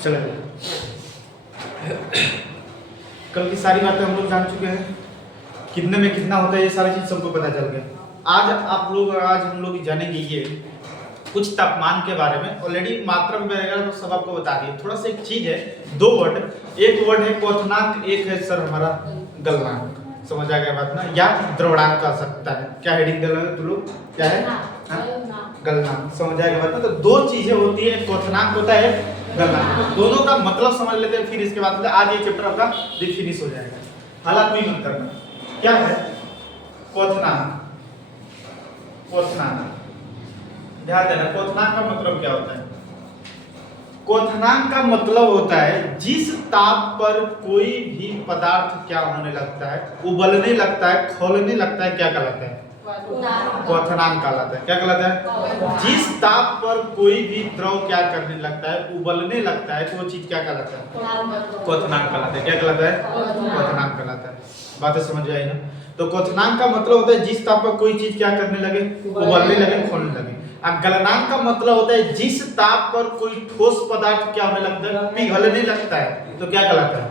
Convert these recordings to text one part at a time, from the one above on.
चलो, कल की सारी बातें हम लोग जान चुके हैं, कितने में कितना होता है ये सारी चीज सबको पता चल गया। आज हम लोग जानेंगे ये कुछ तापमान के बारे में। ऑलरेडी मात्रा में रहेगा तो सब आपको बता दिए। थोड़ा सा एक चीज है, दो वर्ड, एक वर्ड है क्वथनांक, एक है सर हमारा गलनांक। समझ आ गया बात ना, या द्रवणांक आ सकता है। क्या हेडिंग दे रहे हो तुम लोग, क्या है? गलनांक। समझ आ गया बात ना। तो दो चीजें होती है, क्वथनांक होता है, गलनांक। दोनों का मतलब समझ लेते हैं, फिर इसके बाद आज ये चैप्टर आपका फिनिश हो जाएगा। हालात भी मत करना। क्या है क्वथनांक? क्वथनांक ध्यान देना, क्वथनांक का मतलब क्या होता है? क्वथनांक का मतलब होता है जिस ताप पर कोई भी पदार्थ क्या होने लगता है, उबलने लगता है, खौलने लगता है, क्या कहलाता है? क्वथनांक कहलाता है। क्या कहलाता है? जिस ताप पर कोई भी द्रव क्या करने लगता है, उबलने लगता है, तो वो चीज क्या कहलाता है? क्वथनांक कहलाता है। क्या कहलाता है? क्वथनांक कहलाता है। बातें समझ आई ना? तो क्वथनांक का मतलब होता है जिस ताप पर कोई चीज क्या करने लगे, उबलने लगे, खौलने लगे। अब गलनांक का मतलब होता है जिस ताप पर कोई ठोस पदार्थ क्या होने लगता है, पिघलने लगता है, तो क्या कहलाता है?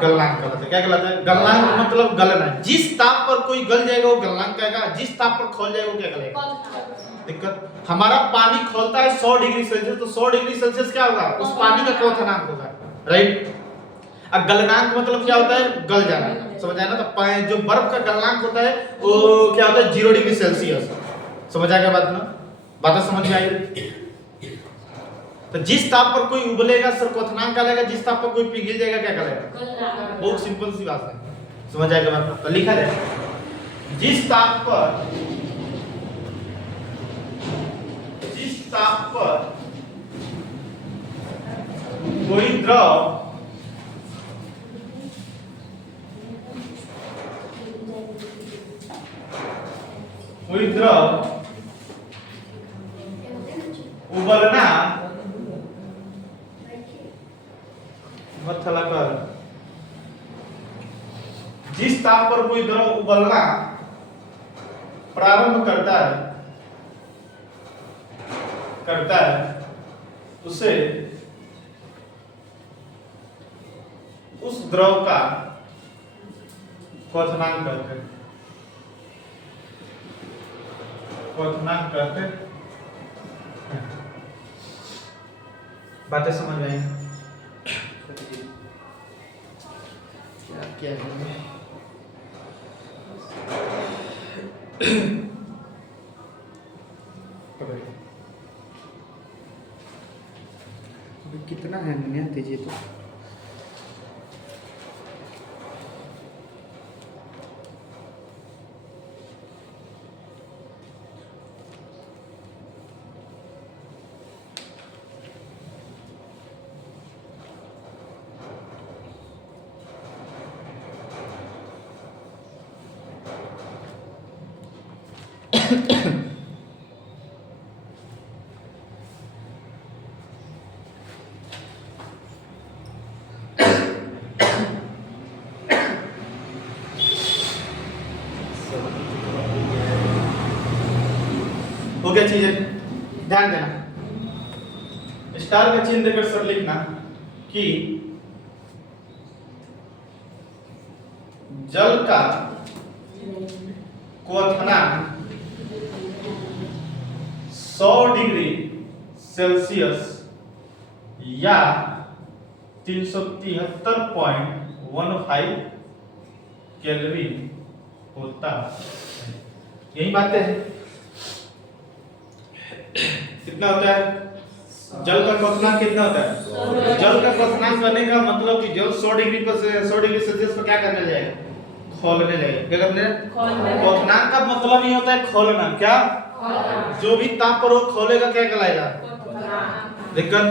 गलनांक कहलाता है। क्या कहलाता है? गलनांक मतलब गलना। जिस ताप पर कोई गल जाएगा वो गलनांक कहेगा, जिस ताप पर खौल जाएगा वो क्या कहलाएगा? दिक्कत, हमारा पानी खौलता है 100 डिग्री सेल्सियस, तो 100 डिग्री सेल्सियस क्या होगा? उस पानी का क्वथनांक होगा, राइट? अब गलनांक मतलब क्या होता है? गल जाना। समझ आया ना? तो जो बर्फ का गलनांक होता है वो क्या होता है? 0 डिग्री सेल्सियस। समझ आ गया बात ना? बातें समझ में आई? तो जिस ताप पर कोई उबलेगा सर क्वथनांक कहलाएगा, जिस ताप पर कोई पिघल जाएगा क्या कहलाएगा? बहुत सिंपल सी बात है। समझ आएगा बात? तो लिखा जाए जिस ताप पर कोई द्रव उबलना मत कर, जिस ताप पर कोई द्रव उबलना प्रारंभ करता है उसे उस द्रव का क्वथनांक कहते हैं। क्वथनांक कहते हैं। बातें समझ में आई? क्या है? कितना है दुनिया दीजिए तो हो गया चीजें, ध्यान देना। स्टार का चिन्ह देकर सर लिखना कि जल का क्वथनांक 100 डिग्री सेल्सियस या 373.15 केल्विन होता है। यही बातें हैं। कितना होता है? जल का क्वथनांक कितना होता है? जल का क्वथनांक करने का मतलब कि जल 100 डिग्री सेल्सियस पर क्या करने जाएगा? खौलने लगेगा। क्या करने? क्वथनांक का मतलब ही होता है खौलना। क्या? जो भी ताप पर वो खौलेगा क्या कहलाएगा? दिक्कत,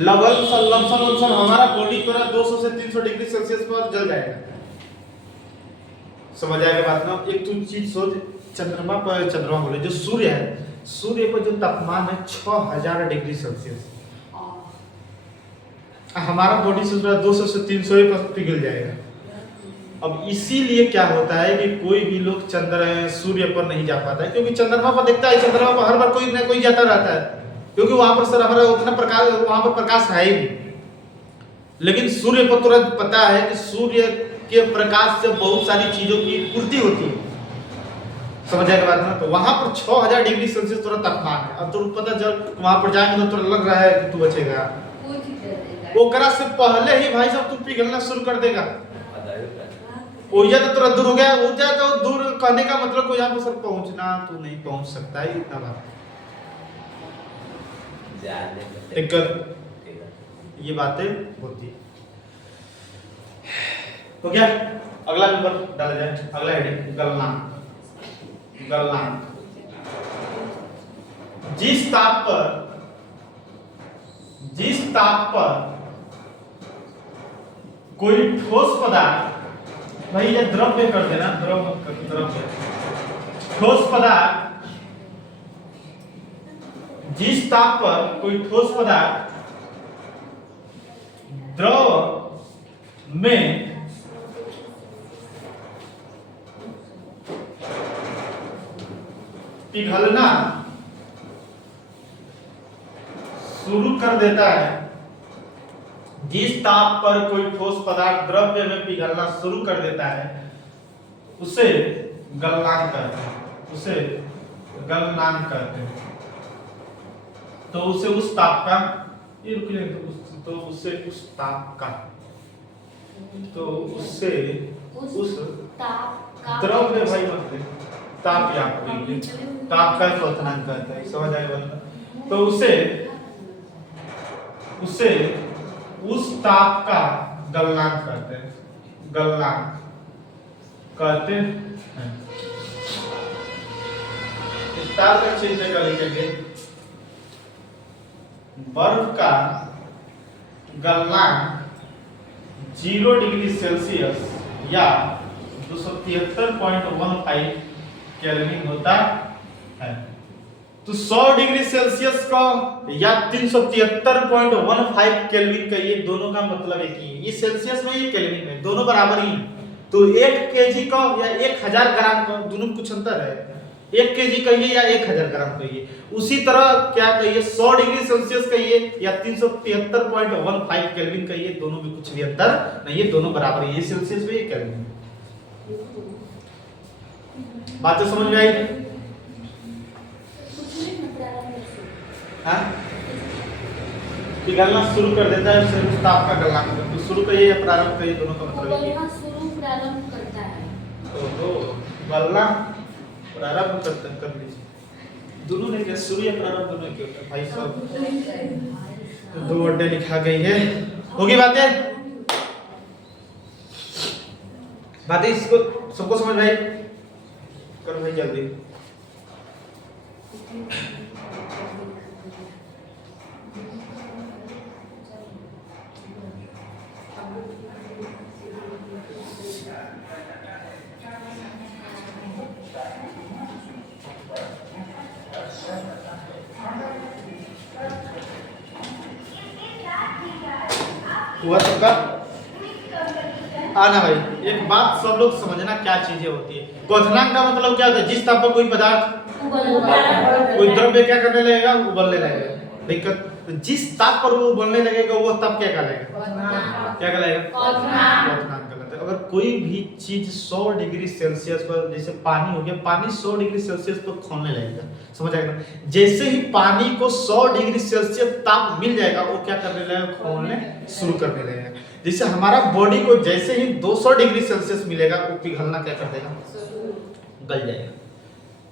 लमसम हमारा बॉडी पूरा 200 से 300 डिग्री सेल्सियस पर जल जाएगा। समझ आएगा बात ना? एक तो चीज सोच, चंद्रमा बोले जो सूर्य है, सूर्य पर जो तापमान है 6000 डिग्री सेल्सियस, हमारा बॉडी से 200 से 300 पर पिघल जाएगा। अब इसीलिए क्या होता है कि कोई भी लोग सूर्य पर नहीं जा पाता है, क्योंकि चंद्रमा पर देखता है, चंद्रमा पर हर बार कोई ना कोई जाता रहता है, क्योंकि वहां पर सर हमारा उतना प्रकाश, वहां पर प्रकाश है ही नहीं। लेकिन सूर्य को तुरंत पता है कि सूर्य के प्रकाश से बहुत सारी चीजों की पूर्ति होती है, समझ आएगा बात ना। तो वहां पर 6000 डिग्री सेल्सियस तुरंत तापमान है। अब तो पता चल वहां पर जाएंगे तो तुरंत लग रहा है कि तू बचेगा, ओकरा से पहले ही भाई साहब तू पिघलना शुरू कर देगा। ऊर्जा तो तुरंत दूर हो गया, ऊर्जा तो दूर कहने का मतलब को यहाँ पर सर पहुंचना तू नहीं पहुंच सकता है, इतना बात। ये बातें होती हो गया। अगला नंबर डाला जाए, अगला हेडिंग गलनांक। गलनांक जिस ताप पर कोई ठोस पदार्थ, भाई ये द्रव्य कर देना, द्रव्य ठोस पदार्थ, जिस ताप पर कोई ठोस पदार्थ द्रव में पिघलना शुरू कर देता है, जिस ताप पर कोई ठोस पदार्थ द्रव्य में पिघलना शुरू कर देता है उसे गलनांक कहते हैं, उसे गलनांक कहते हैं। तो उसे उस ताप का, ये रुकिए, तो उसे उस ताप का, तो उससे उस द्रव्य, भाई मतलब ताप या ताप का क्वथनांक कहते हैं, समझ आएगा। तो उसे उस ताप का गलनांक कहते हैं, गलनांक कहते हैं। विस्तार में चिन्ह का लिखेंगे, बर्फ का गलनांक 0 डिग्री सेल्सियस या 273.15 केल्विन होता है। तो 100 डिग्री सेल्सियस का या 373.15 केल्विन का, ये दोनों का मतलब एक ही है। ये सेल्सियस में, ये केल्विन में, दोनों बराबर ही है। तो 1 केजी का या 1000 ग्राम का, दोनों में कुछ अंतर है। 1 केजी कहिए या 1000 ग्राम कहिए, उसी तरह क्या कहिए 100 डिग्री सेल्सियस कहिए या 373.15 केल्विन कहिए, दोनों में कुछ भी अंतर नहीं है, दोनों बराबर है। ये सेल्सियस में, ये केल्विन। बात तो समझ में आई? हाँ, पिघलना शुरू कर देता है, उसे ताप का गलनांक। तो शुरू कहिए या प्रारंभ कहिए, दोनों का मतलब है कि शुरू प्रारंभ करता है। तो गलना प्रारंभ करता है, कर लीजिए। दोनों ने क्या, शुरू या प्रारंभ दोनों क्यों होता है भाई साहब? तो 2 अड्डे लिखा गई है, होगी बातें? बातें इसको सबको समझ में आई? करो भाई जल्दी। हुआ सबका? आना भाई, एक बात सब लोग समझना क्या चीजें होती है। क्वथनांक का मतलब क्या होता है? जिस ताप पर कोई पदार्थ, कोई द्रव्य क्या करने लगेगा, उबलने लगेगा। दिक्कत, जिस ताप पर वो उबलने लगेगा वो ताप क्या कहलाएगा? क्या कहलाएगा? क्वथनांक कहलाता है। अगर कोई भी चीज 100 डिग्री सेल्सियस पर, जैसे पानी हो गया, पानी 100 डिग्री सेल्सियस पर खौलने लगेगा, समझ आएगा? जैसे ही पानी को 100 डिग्री सेल्सियस ताप मिल जाएगा, वो क्या करने लगेगा? खौलने शुरू करने लगेगा। जैसे हमारा बॉडी को जैसे ही 200 डिग्री सेल्सियस मिलेगा, वो पिघलना क्या कर देगा? गल जाएगा,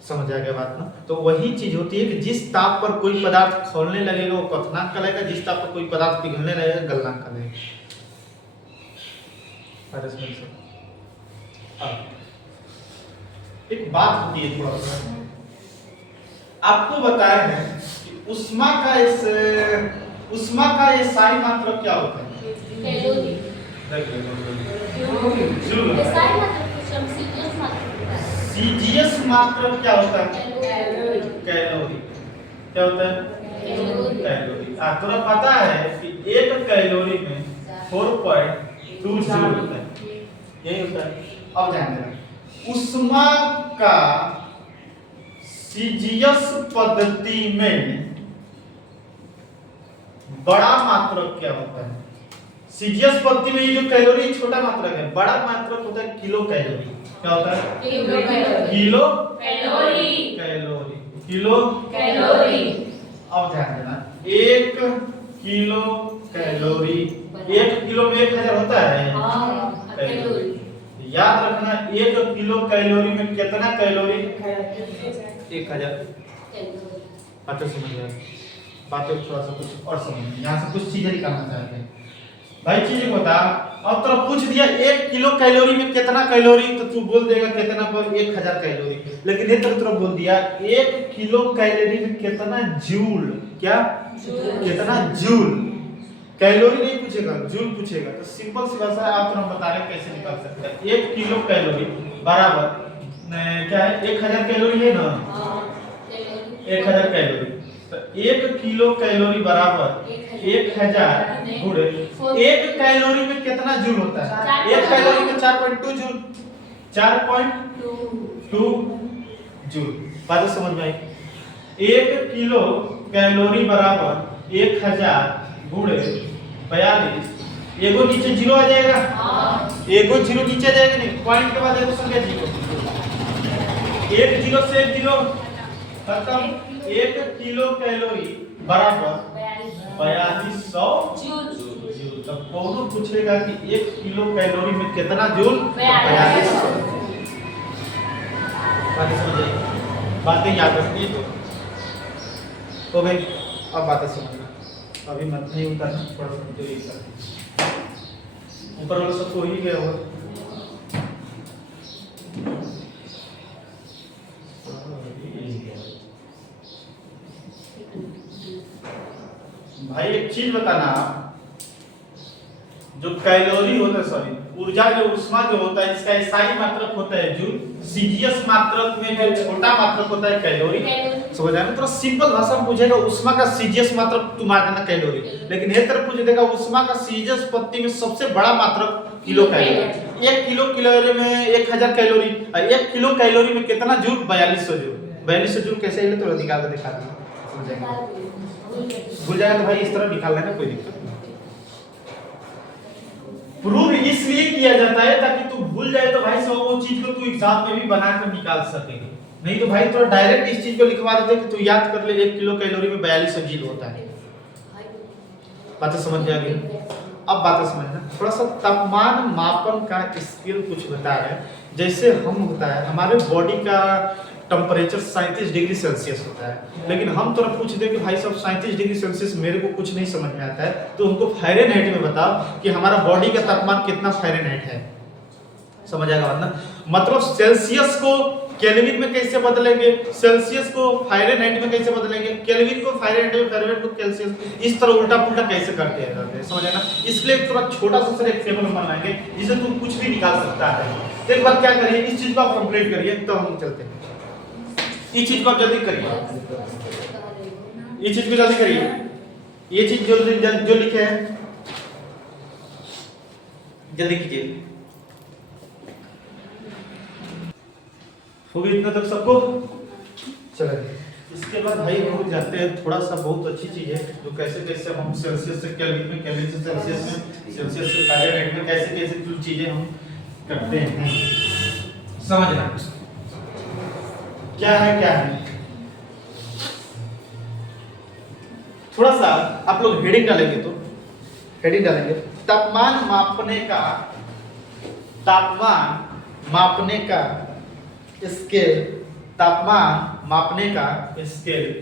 समझ आ गया बात ना। तो वही चीज होती है कि जिस ताप पर कोई पदार्थ खौलने लगेगा वो क्वथनांक कहलाएगा, जिस ताप पर कोई पदार्थ पिघलने लगेगा गलनांक कहलाएगा। एक बात होती है, थोड़ा सा आपको बताया है कि उष्मा का SI मात्रक क्या होता है? कैलोरी। CGS मात्रक क्या होता है? कैलोरी। क्या होता है? कैलोरी। तुम्हें पता है कि 1 कैलोरी में 4.2 जूल होता है, यही होता है। अब ध्यान देना, उष्मा का CGS पद्धति में बड़ा मात्रक क्या होता है? सीजीएस पद्धति में ये जो कैलोरी छोटा मात्रक है, बड़ा मात्रक होता है किलो कैलोरी। क्या होता है? Kilo calorie. Kilo calorie. Calorie. Kilo calorie. अब ध्यान देना, 1 किलो कैलोरी, 1 किलो में 1000 होता है। हाँ, कैलोरी। याद रखना 1 किलो कैलोरी में कितना कैलोरी? 1000। बातें समझ गए? बातें थोड़ा सा कुछ और समझ, यहाँ से कुछ चीजें निकालना चाहते हैं भाई। चीजें बता, अब तो पूछ दिया 1 किलो कैलोरी में कितना कैलोरी, तो तू बोल देगा कितना पर 1000 कैलोरी। लेकिन ये तरफ बोल दिया 1 किलो कैलोरी में कितना जूल, क्या कितना जूल। कैलोरी नहीं पूछेगा, जूल पूछेगा। तो सिंपल सी भाषा है, आप बता रहे कैसे निकाल सकते हैं। 1 किलो कैलोरी बराबर क्या है? 1000 कैलोरी है ना। 1000 कैलोरी, तो 1 किलो कैलोरी बराबर 1000 गुणे 1 कैलोरी में कितना जूल होता है? 1 कैलोरी में 4.2 जूल। 4.2 जूल। बात समझ में आई? 1 किलो कैलोरी बराबर 1000 गुणे 42। एगो नीचे जीरो आ जाएगा। एगो जीरो नीचे आ जाएगा, नहीं पॉइंट के बाद एगो संख्या जीरो। 1 जीरो से 1 जीरो खत्म। 1 किलो कैलोरी बराबर 4200 जूल। तब कौन पूछेगा कि 1 किलो कैलोरी में कितना जूल? 4200। बातें समझ आई? बातें याद रखनी तो भाई अब बातें समझना। अभी मत नहीं उतारना, थोड़ा सा नीचे लेके चलना। ऊपर वाला सब तो ही गया होगा। भाई एक चीज बताना, जो कैलोरी होता है, सॉरी ऊर्जा जो उष्मा जो होता है, इसका एसआई मात्रक होता है जूल। सीजीएस मात्रक में जो छोटा मात्रक होता है कैलोरी। समझ आया? थोड़ा सिंपल भाषा में पूछेगा उष्मा का सीजीएस मात्रक, तुम मार देना कैलोरी। लेकिन ये तरफ पूछ देगा उष्मा का सीजीएस पद्धति में सबसे बड़ा मात्रक किलो कैलोरी। 1 किलो कैलोरी में 1000 कैलोरी, और 1 किलो कैलोरी में कितना जूल? 4200 जूल। 4200 जूल कैसे है तो निकाल के दिखा दूं, समझ जाएंगे। भूल जाएगा तो भाई इस तरह निकाल लेना, कोई दिक्कत नहीं। प्रूव इसलिए किया जाता है ताकि तू भूल जाए तो भाई सब वो चीज को तू एग्जाम में भी बना कर निकाल सकेगा। नहीं तो भाई तो डायरेक्ट इस चीज को लिखवा देते कि तू याद कर ले 1 किलो कैलोरी में 4200 जूल होता है। बातें समझ आ गई? अब बातें समझना, थोड़ा सा तापमान मापन का स्केल कुछ बता रहे हैं। जैसे हम होता है हमारे बॉडी का टेम्परेचर 37 डिग्री सेल्सियस होता है, लेकिन हम तो पूछ दे कि भाई साहब 37 डिग्री सेल्सियस मेरे को कुछ नहीं समझ में आता है, तो हमको फ़ारेनहाइट में बताओ कि हमारा बॉडी का तापमान कितना फ़ारेनहाइट है। समझ आएगा? मतलब सेल्सियस को केल्विन में कैसे बदलेंगे, सेल्सियस को फ़ारेनहाइट में कैसे बदलेंगे, केल्विन को फ़ारेनहाइट में, फ़ारेनहाइट को सेल्सियस, इस तरह उल्टा पुल्टा कैसे करते हैं। समझ आया ना? इसलिए थोड़ा छोटा सा एग्जांपल बनाएंगे जिसे तुम कुछ भी निकाल सकता है। तो एक बार क्या करिए, इस चीज को आप कंप्लीट करिए तो हम चलते हैं। इस चीज को आप जल्दी करिए, ये चीज को जल्दी करिए। ये चीज जो लिखे हैं जल्दी कीजिए। हो गई इतना तक सबको? चलिए इसके बाद भाई हम जाते हैं थोड़ा सा बहुत अच्छी चीज है, जो कैसे कैसे हम सेल्सियस से केल्विन में, केल्विन से सेल्सियस में, सेल्सियस से फ़ारेनहाइट में कैसे कैसे कुछ चीजें हम करते हैं। समझना क्या है। थोड़ा सा आप लोग हेडिंग डालेंगे, तो हेडिंग डालेंगे तापमान मापने का स्केल। तापमान मापने का स्केल।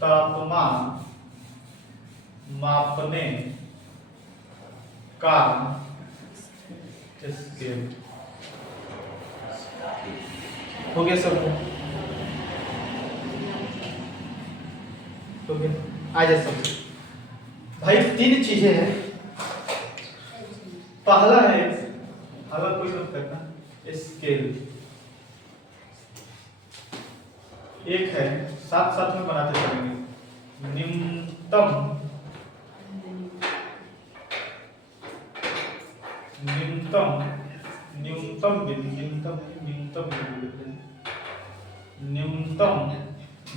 तापमान मापने का स्केल। हो गया सबको? हो गया? आ जाए सब भाई। 3 चीजें हैं। पहला है, पहला कोई मत करना, स्केल। एक है, साथ साथ में बनाते चलेंगे, न्यूनतम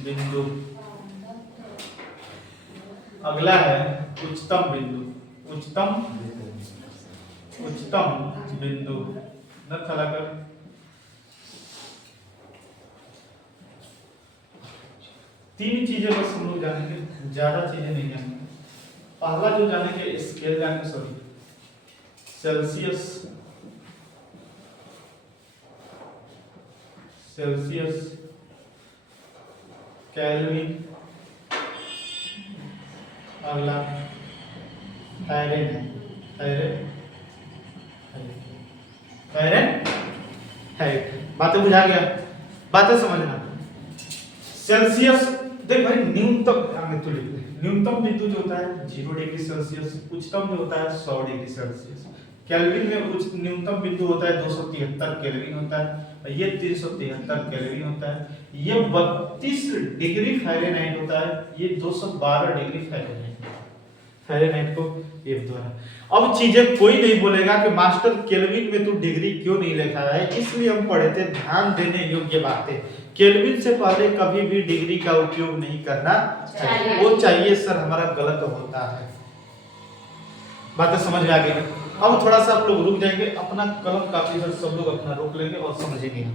बिंदु। अगला है उच्चतम बिंदु, उच्चतम बिंदु न लगाकर तीन चीजें बस हम लोग जानेंगे, ज्यादा चीजें नहीं जानेंगे। पहला जो जानेंगे स्केल जानेंगे, सॉरी सेल्सियस, केल्विन, अगला फ़ारेनहाइट। बातें बुझा गया, बातें समझना। सेल्सियस देख भाई, न्यूनतम बिंदु जो होता है 0 डिग्री सेल्सियस, उच्चतम जो होता है 100 डिग्री सेल्सियस। केल्विन में न्यूनतम बिंदु होता है 273 केल्विन होता है, ये 373 केल्विन होता है, ये 32 डिग्री फ़ारेनहाइट होता है, ये 212 डिग्री फ़ारेनहाइट को F द्वारा। अब चीजें कोई नहीं बोलेगा कि मास्टर केल्विन में तू डिग्री क्यों नहीं लिखा है, इसलिए हम पढ़े थे। ध्यान देने योग्य बातें, केल्विन से पहले कभी भी डिग्री का उपयोग नहीं करना चाहिए। वो चाहिए सर हमारा गलत होता है। बातें समझ में आ गई। अब थोड़ा सा आप लोग रुक जाएंगे, अपना कलम कापी सब लोग अपना रोक लेंगे और समझेंगे।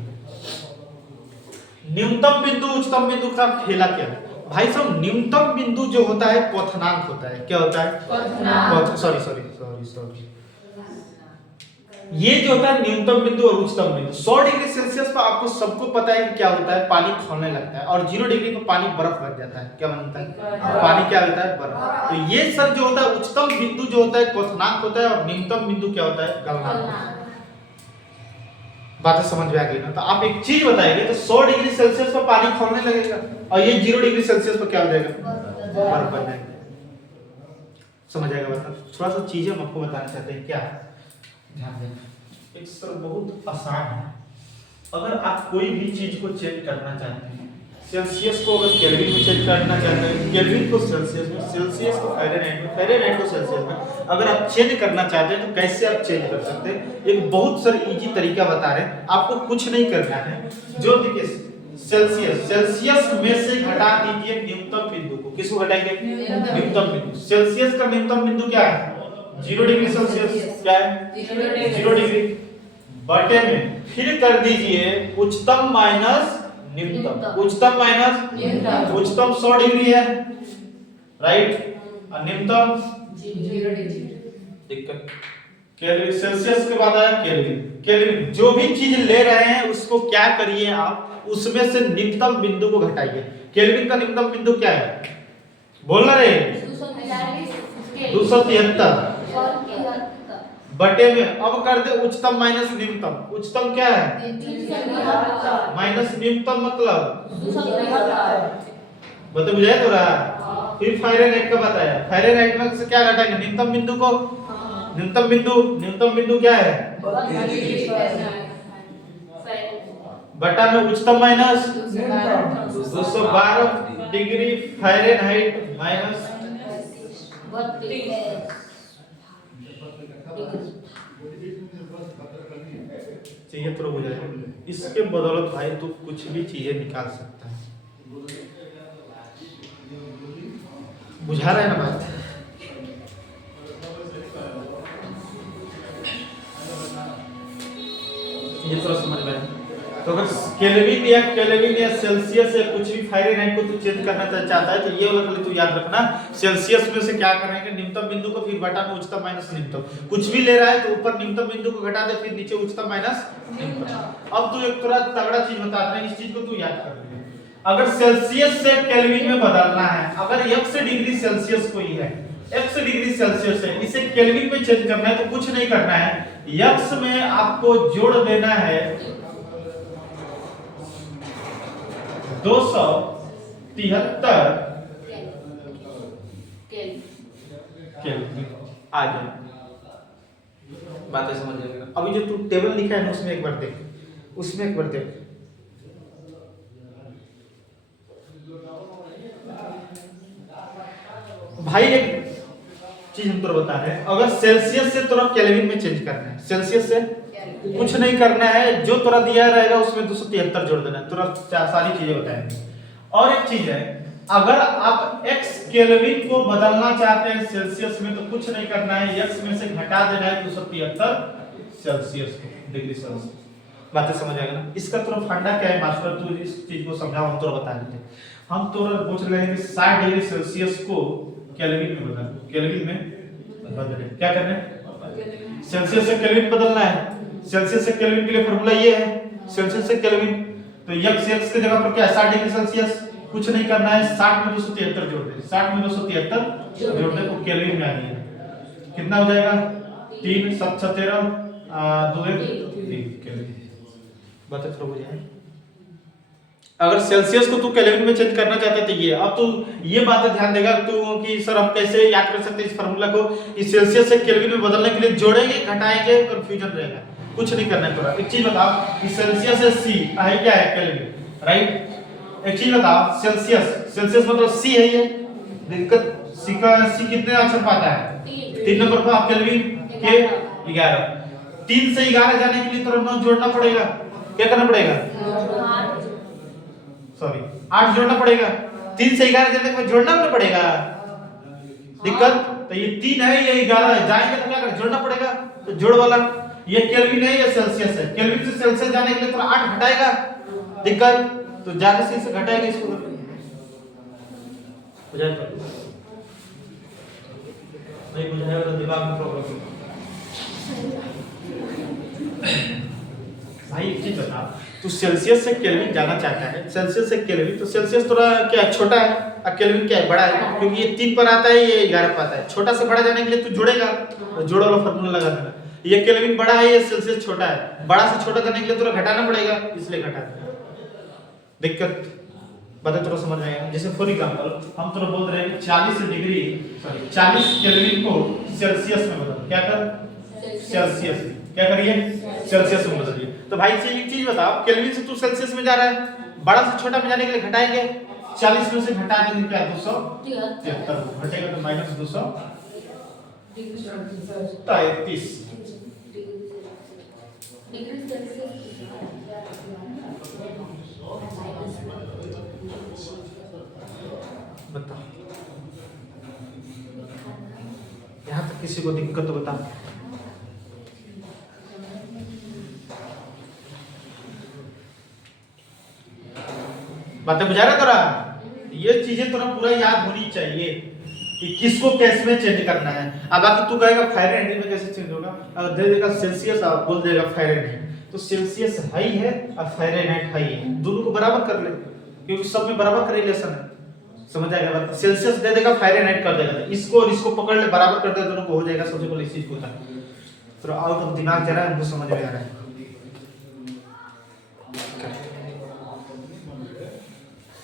न्यूनतम बिंदु उच्चतम बिंदु का ठेला क्या है भाई साहब? न्यूनतम बिंदु जो होता है क्वथनांक होता है। क्या होता है? सॉरी, ये जो होता है न्यूनतम बिंदु और उच्चतम बिंदु। 100 डिग्री सेल्सियस पर आपको सबको पता है कि क्या होता है, पानी खौलने लगता है, और 0 डिग्री पर पानी बर्फ बन जाता है। क्या बनता है? पानी क्या होता है? बर्फ। तो ये सर जो होता है उच्चतम बिंदु जो होता है क्वथनांक होता है, और न्यूनतम बिंदु क्या होता है? गलनांक। बातें समझ में आ गई ना? तो आप एक चीज बताइए, तो 100 डिग्री सेल्सियस पर पानी खौलने लगेगा, और ये 0 डिग्री सेल्सियस पर क्या हो जाएगा? बर्फ बन जाएगा। समझ आएगा? बता थोड़ा सा चीजें हम आपको बताना चाहते हैं। क्या ध्यान देना, एक सर बहुत आसान है। अगर आप कोई भी चीज को चेंज करना चाहते हैं, सेल्सियस को अगर केल्विन में चेंज करना चाहते हैं, केल्विन को सेल्सियस में, सेल्सियस को फ़ारेनहाइट में, फ़ारेनहाइट को सेल्सियस में अगर आप चेंज करना चाहते हैं तो कैसे आप चेंज कर सकते हैं? एक बहुत सर इजी तरीका बता रहे हैं, आपको कुछ नहीं करना है। जो देखिए सेल्सियस में से घटा दीजिए न्यूनतम बिंदु को। किसको घटाएंगे? न्यूनतम बिंदु। सेल्सियस का न्यूनतम बिंदु क्या है? 0 डिग्री सेल्सियस। क्या है? 0 डिग्री बटे में फिर कर दीजिए उच्चतम माइनस न्यूनतम। उच्चतम माइनस उच्चतम 100 डिग्री है, राइट, और न्यूनतम 0 डिग्री। दिक्कत केल्विन। सेल्सियस के बाद आया केल्विन। केल्विन जो भी चीज ले रहे हैं उसको क्या करिए आप, उसमें से न्यूनतम बिंदु को घटाइए। केल्विन का न्यूनतम बिंदु क्या है? बोल रहे 273 बटे में अब कर दे उच्चतम माइनस न्यूनतम। उच्चतम क्या है? माइनस न्यूनतम मतलब बता बुझाया तो रहा। फिर फ़ारेनहाइट का बताया, फ़ारेनहाइट में से क्या घटाएंगे? न्यूनतम बिंदु को। न्यूनतम बिंदु क्या है? बटा में उच्चतम माइनस 212 डिग्री फ़ारेनहाइट माइनस 32। चाहिए तो हो जाए। इसके बदौलत भाई तू कुछ भी चीजें निकाल सकता है। बुझा रहा है ना बात? ये थोड़ा समझ में आया। तो अगर केल्विन या सेल्सियस या कुछ भी फ़ारेनहाइट को तू चेंज करना चाहता है तो ये वाला खाली तू याद रखना। सेल्सियस में से क्या करेंगे? न्यूनतम बिंदु को, फिर बटा में उच्चतम माइनस न्यूनतम। कुछ भी ले रहा है तो ऊपर न्यूनतम बिंदु को घटा दे, फिर नीचे उच्चतम माइनस न्यूनतम। अब तू एक थोड़ा तगड़ा चीज बताता है, इस चीज को तू याद कर ले। अगर सेल्सियस से केल्विन में बदलना है, अगर x डिग्री सेल्सियस कोई है, x डिग्री सेल्सियस है, इसे केल्विन में चेंज करना है तो कुछ नहीं करना है। x में आपको जोड़ देना है 273 केल्विन आ जाए। बातें समझ जाएगा। अभी जो तू टेबल लिखा है ना उसमें एक बार देख, भाई एक चीज हम तो बता रहे हैं, अगर सेल्सियस से तोरा केल्विन में चेंज करना है, सेल्सियस से कुछ नहीं करना है, जो तोरा दिया रहेगा उसमें 273 जोड़ देना है, तोरा सारी चीजें बताएंगे। और एक चीज है, अगर आप x केल्विन को बदलना चाहते हैं सेल्सियस में, तो कुछ नहीं करना है, x में से घटा देना है 273 सेल्सियस को, डिग्री सेल्सियस। बातें समझ आएगा ना? इसका थोड़ा फंडा क्या है मास्टर, तू इस चीज को समझाओ, हम तो बता देते हैं। हम तो पूछ रहे हैं कि 60 डिग्री सेल्सियस को केल्विन में बदल, केल्विन में बदले, क्या करना है? सेल्सियस से केल्विन बदलना है। सेल्सियस से केल्विन के लिए फार्मूला ये है, सेल्सियस से केल्विन, तो x की जगह पर क्या है? 60 डिग्री सेल्सियस। कुछ नहीं करना है, 60 में 273 जोड़ दे, 60 में 273 जोड़ दे, तो केल्विन में आ गया। कितना हो जाएगा? 3 7 13 2 1 3 केल्विन। बात थोड़ा बुझाए। अगर सेल्सियस को तू केल्विन में चेंज करना चाहता है तो ये, अब तू ये बात ध्यान देगा तू कि सर हम कैसे याद कर सकते हैं इस फार्मूला को, कि सेल्सियस से केल्विन में बदलने के लिए जोड़ेंगे घटाएंगे, कंफ्यूजन रहेगा। कुछ नहीं करना है तोरा। एक चीज बता कि सेल्सियस से सी है क्या है? Kelvin, right? एक चीज बता, सेल्सियस मतलब सी है ये, दिक्कत सी का, सी कितने अक्षर पाता है? 3 नंबर पर। आप केल्विन के 11, 3 से 11 जाने के लिए तो 9 जोड़ना पड़ेगा। क्या करना पड़ेगा? सॉरी 8 जोड़ना पड़ेगा। 3 से 11 जाने के बाद जोड़ना भी पड़ेगा। दिक्कत तो ये 3 है, ये 11 है, जाएंगे तो क्या करें? जोड़ना पड़ेगा। तो जोड़ वाला ये केल्विन है, ये सेल्सियस है। केल्विन से सेल्सियस जाने के लिए तो 8 घटाएगा। दिक्कत तो जाने से इसे घटाएगा, इसको बुझाए तो नहीं बुझाएगा तो दिमाग में प्रॉब्लम। भाई एक चीज बता, तू सेल्सियस से केल्विन जाना चाहता है, सेल्सियस से केल्विन, तो सेल्सियस थोड़ा क्या छोटा है और केल्विन क्या है? बड़ा है, क्योंकि ये 3 पर आता है, ये 11 पर आता है। छोटा से बड़ा जाने के लिए तू जोड़ेगा, तो जोड़ वाला फार्मूला लगा देना। ये केल्विन बड़ा है, ये सेल्सियस छोटा है, बड़ा से छोटा जाने के लिए थोड़ा घटाना पड़ेगा, इसलिए घटा देना। दिक्कत बातें थोड़ा समझ आएगा। जैसे फॉर एग्जांपल हम थोड़ा बोल रहे हैं 40 डिग्री, सॉरी 40 केल्विन को सेल्सियस में बदल, क्या कर? सेल्सियस, क्या करिए? सेल्सियस में बदलिए। तो भाई से एक चीज बताओ, केल्विन से तू सेल्सियस में जा रहा है, बड़ा से छोटा में जाने के लिए घटाएंगे, 40 में से घटा देंगे क्या? 273 घटेगा तो माइनस 233 बता। यहाँ तक किसी को दिक्कत तो बता। बातें बुझा रहा तोरा? ये चीजें तोरा पूरा याद होनी चाहिए कि किसको कैसे में चेंज करना है। अब बाकी तू कहेगा फ़ारेनहाइट में कैसे चेंज होगा, अगर दे देगा सेल्सियस और बोल देगा फ़ारेनहाइट, तो सेल्सियस हाई है और फ़ारेनहाइट हाई है, दोनों को बराबर कर ले, क्योंकि सब में बराबर का रिलेशन है। समझ आएगा बात? सेल्सियस दे देगा, फ़ारेनहाइट कर देगा, इसको और इसको पकड़ ले, बराबर कर दे, दोनों को हो जाएगा। सबसे पहले इस चीज को होता है, तो आउट ऑफ दिमाग जा रहा है, हमको समझ में आ रहा है।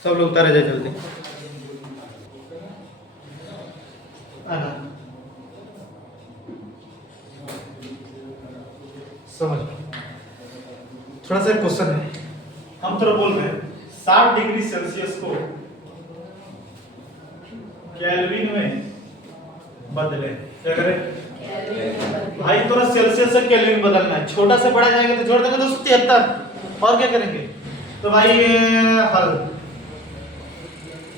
सब लोग उतारे जाए जल्दी। समझ, थोड़ा सा क्वेश्चन है, हम थोड़ा बोल रहे हैं 60 डिग्री सेल्सियस को केल्विन में बदले, क्या करें भाई? थोड़ा सेल्सियस से केल्विन बदलना है, छोटा से बड़ा जाएगा तो जोड़ देंगे 273, और क्या करेंगे? तो भाई हल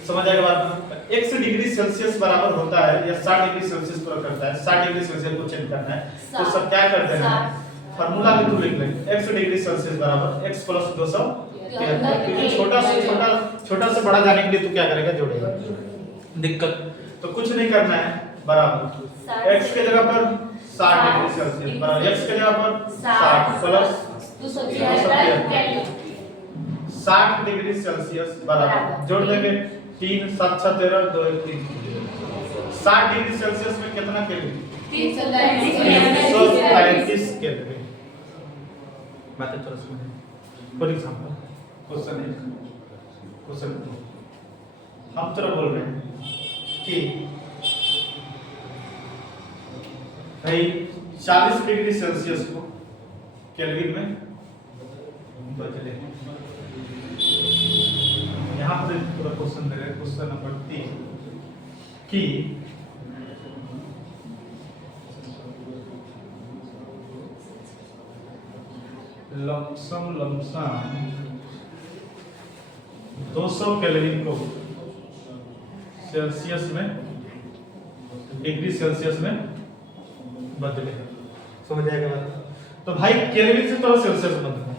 समझ आएगा बात? x डिग्री सेल्सियस बराबर होता है या 60 डिग्री सेल्सियस पूरा करता है, 60 डिग्री सेल्सियस को चेंज करना है, तो सब क्या कर देना है? फार्मूला में तू लिख ले, x डिग्री सेल्सियस बराबर x प्लस 273, क्योंकि छोटा से बड़ा जाने के लिए तू क्या करेगा? जोड़ेगा। दिक्कत तो कुछ नहीं करना है, बराबर x के जगह पर 60 डिग्री सेल्सियस बराबर x के जगह पर 60 प्लस 273 60 डिग्री सेल्सियस बराबर, जोड़ देंगे 3 7 13 2 1 3। 60 डिग्री सेल्सियस में कितना केल्विन? 335 केल्विन। बातें थोड़ा समझें। फॉर एग्जांपल क्वेश्चन हम थोड़ा बोल रहे हैं कि भाई 40 डिग्री सेल्सियस को केल्विन में बदले। यहाँ पर पूरा क्वेश्चन दे रहे हैं, क्वेश्चन नंबर 3 कि लमसम 200 केल्विन को सेल्सियस में, डिग्री सेल्सियस में बदले। समझ आएगा बात? तो भाई केल्विन से थोड़ा सेल्सियस बदलना है।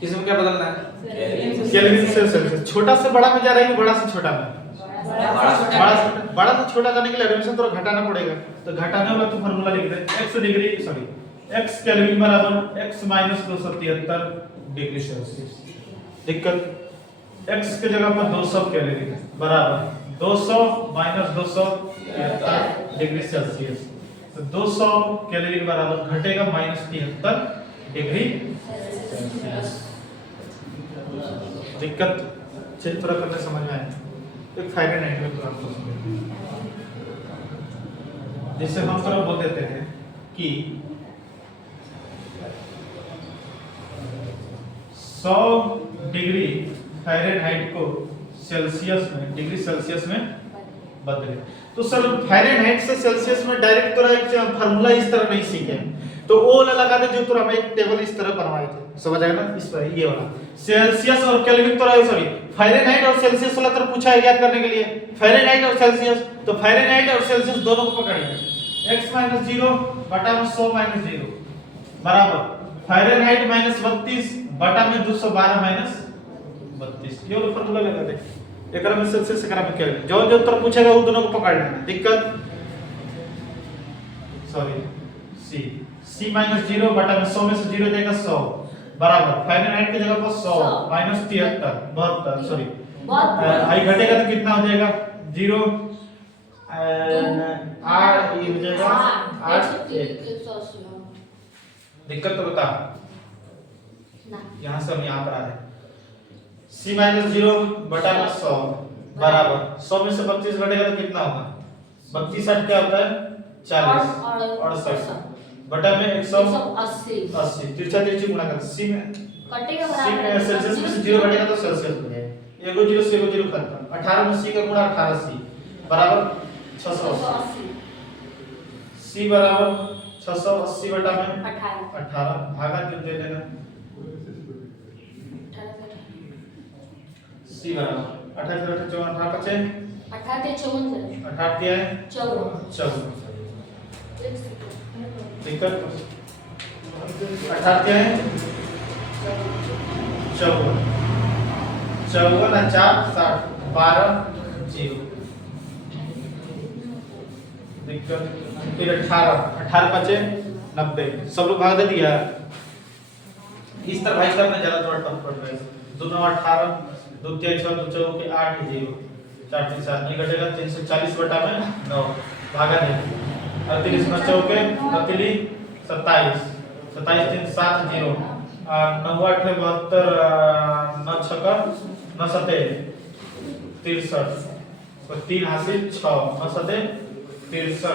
किसमें क्या बदलना है? केल्विन से सेल्सियस। छोटा से बड़ा में जा रहा है कि बड़ा से छोटा में? बड़ा से छोटा जाने के लिए एडिशन थोड़ा घटाना पड़ेगा। तो घटाने वाला तो फार्मूला लिख दे, x केल्विन बराबर x - 273 डिग्री सेल्सियस। दिक्कत x के जगह पर 200 केल्विन बराबर 200 - 273 डिग्री सेल्सियस। तो 200 केल्विन बराबर घटेगा -73 डिग्री सेल्सियस। दिक्कत चेक थोड़ा करने समझ में आए? एक फारेनहाइट में आपको जिससे हम थोड़ा बोल देते हैं कि 100 डिग्री फारेनहाइट को सेल्सियस में, डिग्री सेल्सियस में बदले। तो सर फारेनहाइट से सेल्सियस में डायरेक्ट तो एक फार्मूला इस तरह नहीं सीखे, तो वो वाला लगा दे जो तो हम एक टेबल इस तरह बनवाए थे। समझ आया ना? इस पर ये वाला सेल्सियस और केल्विन तो सॉरी फारेनहाइट और सेल्सियस वाला तो पूछा है याद करने के लिए। फारेनहाइट और सेल्सियस, तो फारेनहाइट और सेल्सियस दोनों को पकड़िए। x - 0 बटा में 100 - 0 बराबर फारेनहाइट -32 बटा में 212 - 32। ये वाला फार्मूला लगा दे। एकरा में सेल्सियस, एकरा में केल्विन, जो जो उत्तर पूछेगा वो दोनों को पकड़ लेना। दिक्कत सॉरी c - 0 बटा में 100 में से 0 जाएगा 100 बराबर फारेनहाइट की जगह पर 100 -73 72 सॉरी आई घटेगा तो कितना हो जाएगा 0 8 ये हो जाएगा 8 दिक्कत तो बता ना। यहाँ से हम यहाँ पर आ रहे हैं। c - 0 बटा में 100 बराबर 100 में से 32 घटेगा तो कितना होगा 32 8 क्या होता है 40 और 60 बटा में 180 तिरछा तिरछी गुणा कर c में कटेगा c में सेल्सियस में से 0 घटेगा तो सेल्सियस हो जाएगा। एगो 0 से एगो 0 खत्म। 18 में c का गुणा 18c बराबर 680 c बराबर 680 बटा में 18 भागा क्यों दे देना c बराबर 28 - 18 बचे 18 है 14 दिक्कत 18 है 54 54 और 4 60 12 0 दिक्कत। फिर 18 बचे 90 सब लोग भाग दे दिया। इस तरह भाई साहब ने ज्यादा थोड़ा टफ पड़ रहा है। 2 9 18 2 3 6 2 4 के 8 0 4 3 7 नहीं घटेगा 340 बटा में 9 भागा नहीं 38 में 4 के 27 27 3 7 0 9 8 72 9 6 9 7 63 तो 3 हासिल 6 9 7 63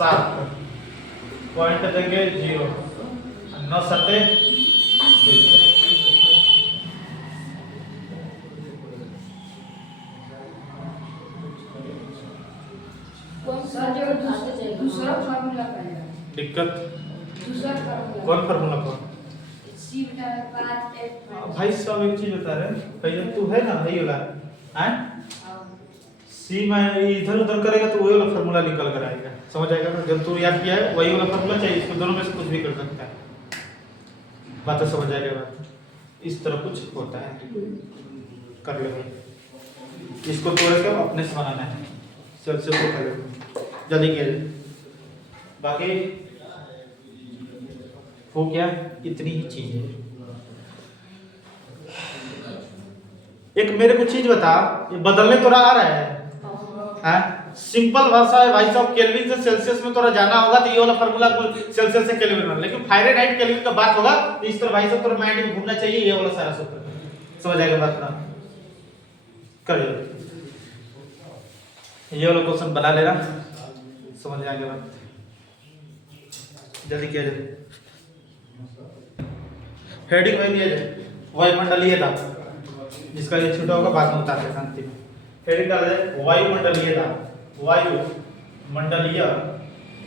7 पॉइंट देंगे 0 9 7 दूसरा फार्मूला पड़ेगा। दिक्कत दूसरा फार्मूला कौन फार्मूला कौन c बटा 5 f भाई सब एक चीज बता रहे हैं। पहले तू है ना वही वाला हैं c में इधर उधर करेगा तो वही वाला फार्मूला निकल कर आएगा। समझ आएगा ना? जब तू याद किया है वही वाला फार्मूला चाहिए। इसको दोनों में से कुछ भी कर सकता है। बात तो समझ आएगा। बात इस तरह कुछ होता है कर ले भाई। इसको तोड़ के अपने से बनाना है। सबसे वो कर ले जल्दी के बाकी हो गया। इतनी ही चीज है। एक मेरे को चीज बता, ये बदलने थोड़ा आ रहा है हैं? सिंपल भाषा है भाई साहब। केल्विन से सेल्सियस में थोड़ा जाना होगा तो ये वाला फार्मूला को सेल्सियस से केल्विन में, लेकिन फारेनहाइट केल्विन का बात होगा तो इस तरह भाई साहब थोड़ा माइंड में घूमना चाहिए। ये वाला सारा सूत्र समझ आएगा बात ना? कर लो ये वाला क्वेश्चन बना लेना, समझ आएगा बात। जल्दी किया जाए। हेडिंग में दिया जाए वायुमंडलीय दाब, जिसका ये छोटा होगा बाद में उतार देना अंतिम में। हेडिंग डाला जाए वायुमंडलीय दाब, वायुमंडलीय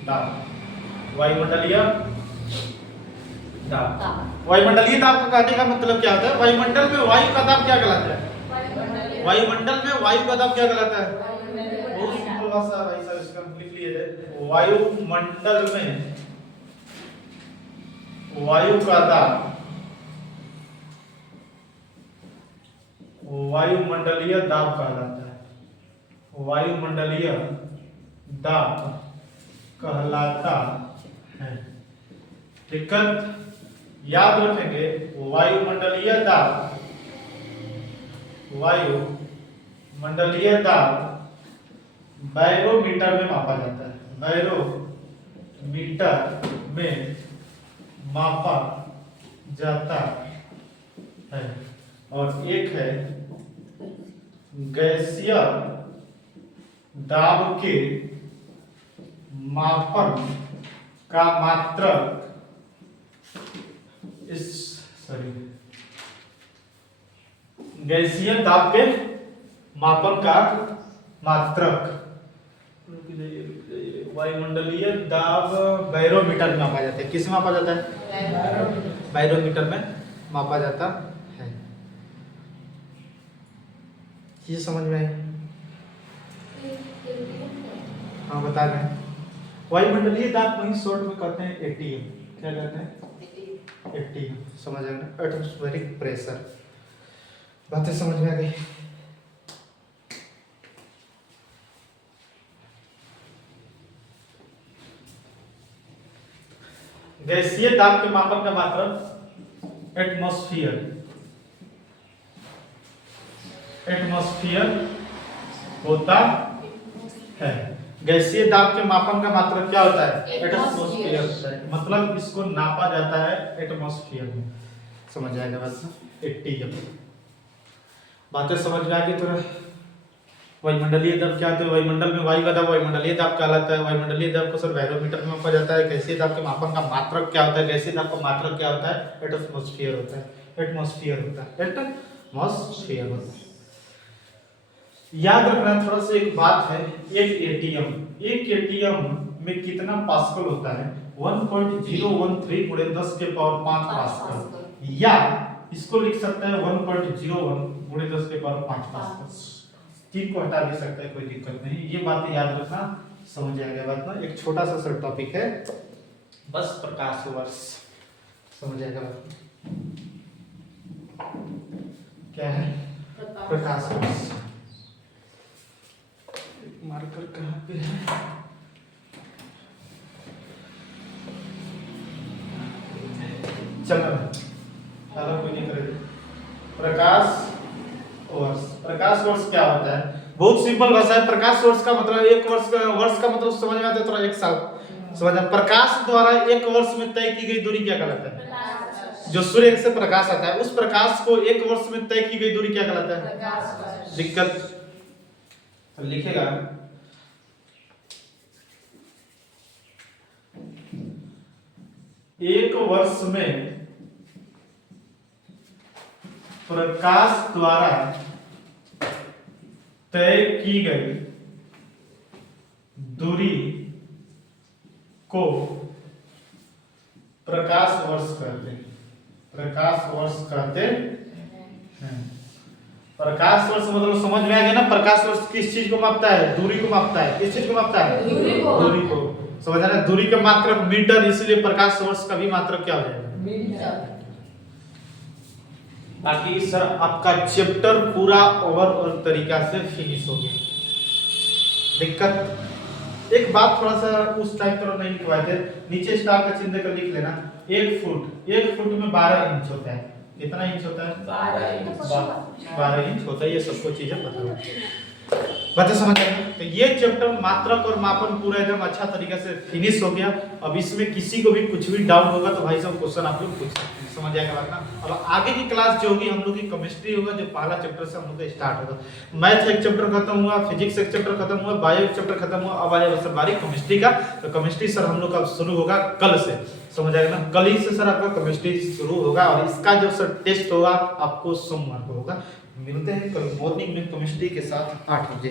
दाब, वायुमंडलीय दाब। वायुमंडलीय दाब का कहने का मतलब क्या होता है? वायुमंडल में वायु का दाब क्या कहलाता है? वायुमंडल में वायु का दाब क्या कहलाता है? बहुत सिंपल भाषा भाई साहब, इसका लिख लिए। वायुमंडल में वायु का दाब वायुमंडलीय दाब कहलाता है। वायुमंडलीय दाब कहलाता है। ठीक है, याद रखेंगे वायुमंडलीय दाब, वायुमंडलीय दाब बैरोमीटर में मापा जाता है। बैरोमीटर में मापा जाता है। और एक है गैसीय दाब के मापन का मात्रक गैसीय दाब के मापन का मात्रक वायुमंडलीय दाब बैरोमीटर में मापा जाता है। किस में मापा जाता है? बैरोमीटर में मापा जाता है। ये समझ में आई? हाँ बता रहे हैं। वायुमंडलीय दाब वही शॉर्ट में कहते हैं एटीएम। क्या कहते हैं? एटीएम। समझ आए ना? Atmospheric pressure. बातें समझ में आ गई? गैसीय दाब के मापन का मात्रक एटमॉस्फेयर होता है। गैसीय दाब के मापन का मात्रक क्या होता है? एटमॉस्फेयर होता है। मतलब इसको नापा जाता है एटमॉस्फेयर में। समझ आएगा बस? एटीएम। बातें समझ में आ गई? तो वायुमंडलीय दाब क्या होता है? वायुमंडल में वायु का दाब वायुमंडलीय दाब कहलाता है। वायुमंडलीय दाब को सर बैरोमीटर में मापा जाता है। गैसीय दाब के मापन का मात्रक क्या होता है? गैसीय दाब का मात्रक क्या होता है? एटमॉस्फेयर होता है। एटमॉस्फेयर होता है। एटमॉस्फेयर होता है। याद रखना थोड़ा सा एक बात है, एक एटीएम में कितना पास्कल होता है? 1.013 गुणे 10 के पावर 5 पास्कल, या इसको लिख सकते हैं 1.01 गुणे 10 के पावर 5 पास्कल। तीन को हटा भी सकता है, कोई दिक्कत नहीं। ये बात याद रखना, समझ आएगा बात ना? एक छोटा सा सर टॉपिक है, बस प्रकाश वर्ष। समझ आएगा बात? क्या है? प्रकाश वर्ष। मार्कर कहाँ पे है? चलो कोई नहीं करेगा। प्रकाश वर्ष। प्रकाश वर्ष क्या होता है? बहुत सिंपल भाषा है। प्रकाश वर्ष का मतलब एक वर्ष का मतलब समझ में आता है? थोड़ा एक साल समझ में। प्रकाश द्वारा एक वर्ष में तय की गई दूरी क्या कहलाता है? जो सूर्य से प्रकाश आता है, उस प्रकाश को एक वर्ष में तय की गई दूरी क्या कहलाता है? दिक्कत तो लिखेगा एक वर्ष में प्रकाश द्वारा तय की गई दूरी को प्रकाश वर्ष कहते हैं। प्रकाश वर्ष कहते हैं। प्रकाश वर्ष मतलब समझ में आ गया ना? प्रकाश वर्ष किस चीज को मापता है? दूरी को मापता है। किस चीज को मापता है? दूरी को। समझ रहे? दूरी का मात्रक मीटर, इसलिए प्रकाश वर्ष का भी मात्रक क्या हो जाएगा? मीटर। बाकी सर आपका चैप्टर पूरा ओवरऑल तरीका से फिनिश हो गया। दिक्कत एक बात थोड़ा सा उस टाइप तरह नहीं लिखवाए थे, नीचे स्टार का चिन्ह देकर लिख लेना। 1 फुट में 12 इंच होता है। कितना इंच होता है? 12 इंच होता है। ये सबको चीजें पता होती है। बातें समझ आ गई? तो ये चैप्टर मात्रक और मापन पूरा एकदम अच्छा तरीके से फिनिश हो गया। अब इसमें किसी को भी कुछ भी डाउट होगा तो भाई साहब क्वेश्चन आप लोग पूछ सकते हैं। समझ आएगा बात ना? और आगे की क्लास जो होगी हम लोग की केमिस्ट्री होगा, जो पहला चैप्टर से हम लोग का स्टार्ट होगा। मैथ एक चैप्टर खत्म हुआ, फिजिक्स एक चैप्टर खत्म हुआ, बायो एक चैप्टर खत्म हुआ। अब आया सर बारी केमिस्ट्री का। तो केमिस्ट्री सर हम लोग का शुरू होगा कल से। समझ आएगा ना? कल ही से सर आपका केमिस्ट्री शुरू होगा और इसका जो सर टेस्ट होगा आपको सोमवार को होगा। मिलते हैं कल मॉर्निंग में केमिस्ट्री के साथ 8 बजे।